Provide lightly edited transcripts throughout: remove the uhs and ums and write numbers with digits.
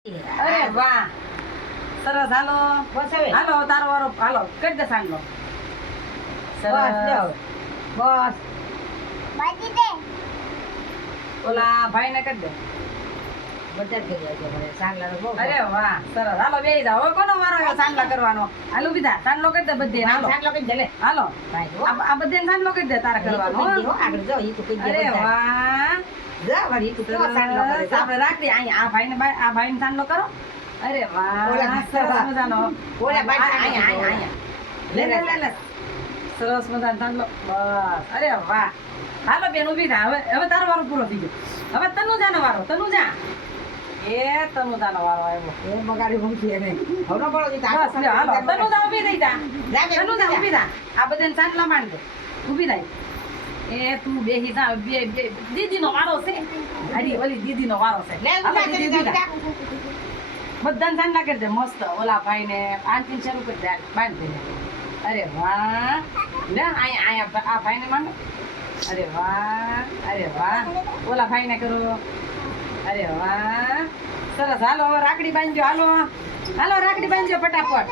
અરે વાહ સરસ હાલો બસ હવે હાલો તારો વારો હાલો કરી દે સાંગલો બસ લ્યો બસ બાજી દે ઓલા ભાઈ ને કરી દે બધા થઈ જાય છે મને સાંગલાનો બહુ અરે વાહ સરસ હાલો બેહી જાઓ હવે કોનો વારો આવ્યો સાંગલા કરવાનો હાલો બીધા સાંગલો કરી દે બધે હાલો સાંગલો કઈ દે હાલો ભાઈ જો આ બધે સાંગલો કરી દે તારે કરવાનો હો. આગળ જો ઈ તો કઈ દે અરે વાહ જા વળી તું કેવો સાંગલો કરે સરસ. આપણે રાખી અહીંયા આ ભાઈ ને સાંગલો કરો અરે વાહ ઓલા સરસ મજાનો ઓલા ભાઈ અહીંયા લે લે લે લે સરસ મજાનો સાંગલો બસ અરે વાહ હાલો બેન ઊભી થા હવે તારો વારો પૂરો થઈ ગયો હવે તનુજાનો વારો તનુજા એ તનુજાનો વારો આવ્યો એ બગાડી મૂકી એને હવનો પડો જી બસ લ્યો હાલો તનુજા ઊભી થઈ જા જા બેન, તનુજા ઊભી થા આ બધાને સાંગલા માંડ દે ઊભી થાય એ તું બેહી જા બે દીદીનો વારો છે અરે ઓલી દીદીનો વારો છે લે હાલો, જા દીદી જા બધાને સાંગલા કરી દે મસ્ત ઓલા ભાઈને આંટીને શરૂ કરી દે બાંધ દે અરે વાહ લે અહીંયા આ ભાઈને માંડો અરે વાહ ઓલા ભાઈને કરો અરે વાહ સરસ હાલો હવે રાખડી બાંધજો હાલો હાલો રાખડી બાંધજો ફટાફટ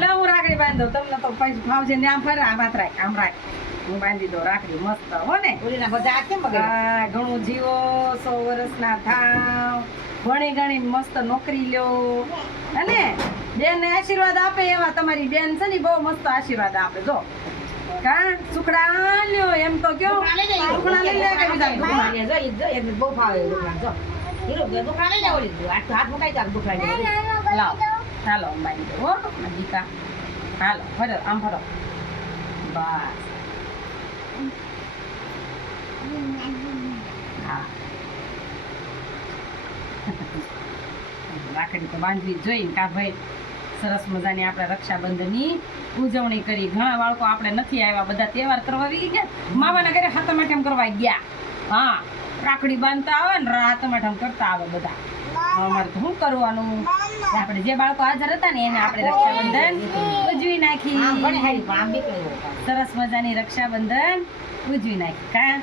લે હું રાખડી બાંધ દઉં તમને તો પૈસા ફાવશે ને આમ ફરે આમ રાખ હું બાંધી દઉં રાખડી મસ્ત હો ને ઓલીના બધા આ કેમ બગાડ્યા હા ઘણું જીવો 100 વર્ષના થાવ ભણી ગણી મસ્ત નોકરી લ્યો અને બેન આશીર્વાદ આપે એવા તમારી બેન છે ને બહુ મસ્ત આશીર્વાદ આપે જો કા સુખડા લ્યો એમ તો કયો સુખડા લઈ લે કે બીજા સુખડા? જો ઈ જો એને બહુ ભાવે દુકાન જો હીરો જો દુકાન લઈ જા ઓલી હાથ મુકાઈ જા દુકાન લાવ ચાલો અંબાઈ દો હો મારી દીકા હાલો ફરો આમ ફરો બસ હા રાખડી તો બાંધવી જ જોઈએ ને કા ભાઈ સરસ મજાની આપણે રક્ષાબંધનની ઉજવણી કરી ઘણા બાળકો આપણે નથી આવ્યા બધા તહેવાર કરવા આવી ગયા મામાના ઘરે હાથમાઠમ કરવા ગયા હા રાખડી બાંધતા આવે ને હાથમાઠમ કરતા આવે બધા અમારે તો શું કરવાનું આપણે જે બાળકો હાજર હતા ને એને આપણે રક્ષાબંધન ઉજવી નાખી આમ ઘણી હારી પણ આમ નીકળી સરસ મજાની રક્ષાબંધન ઉજવી નાખી કા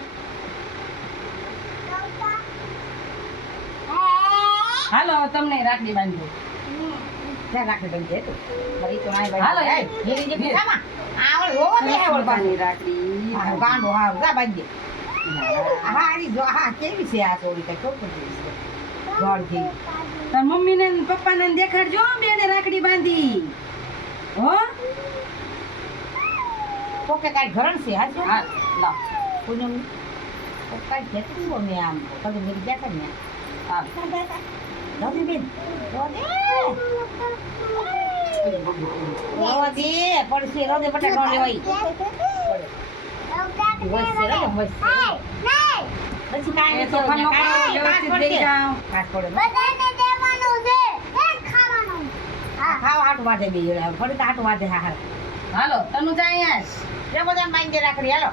હાલો હવે તમને રાખડી બાંધો ત્યાં રાખી દઉં છે તું મારી તો નાઈ હાલો, ભાઈ એ. હીરી જે પીસામાં આ ઓળ રોવો દે હે ઓળ મજાની રાખડી હા ગાંડો હા જા બાંધી હા આરી જો હા કેવી છે આ સોરી કઈ ખોટું છે ગોળ જી તાર મમ્મી ને પપ્પા ને દેખાડજો બેને રાખડી બાંધી હો કોકે કાઈ ઘરણ છે હા જો હા લાવ પૂનમ કોકા જેતું બોને આમ કદી મેરી જાતા ને હા રોદી બેન રોદી પડશે રોદી બટાકા નો લેવાય વસે રે વસે પછી કાઈ એ તો ખાનો વ્યવસ્થિત દઈ જાઓ કાટ પડે બધાને દેવાનું છે એક ખાવાનું ખાવ આટ વાટે બે ફરી આટ વાટે હા હા હાલો તનુ જાય રે બધા માંગે રાખડી હાલો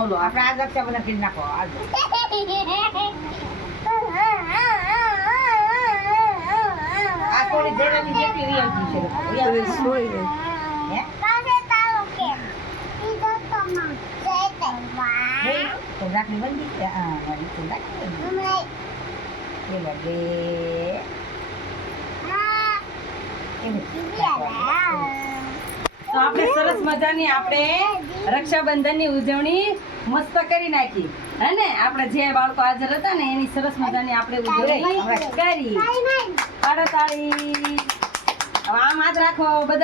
ઓલો આપણે આજ રક્ષાબંધન કરી નાખો આજ આ થોડી દેવાની જેટલી રિયાલિટી છે રિયાલિટી હે પાસે તારો કે ઈ તો તમા છે હે તો રાખડી બંધી છે હા મારી તો રાખડી મમ્મી એ લાગે હા એમ તો આપણે સરસ મજાની આપણે રક્ષાબંધનની ઉજવણી મસ્ત કરી નાખી અને આપણે જે બાળકો હાજર હતા ને એની સરસ મજાની આપણે ઉજવણી કરી નહીં તાળી હવે આમ હાથ રાખો બધા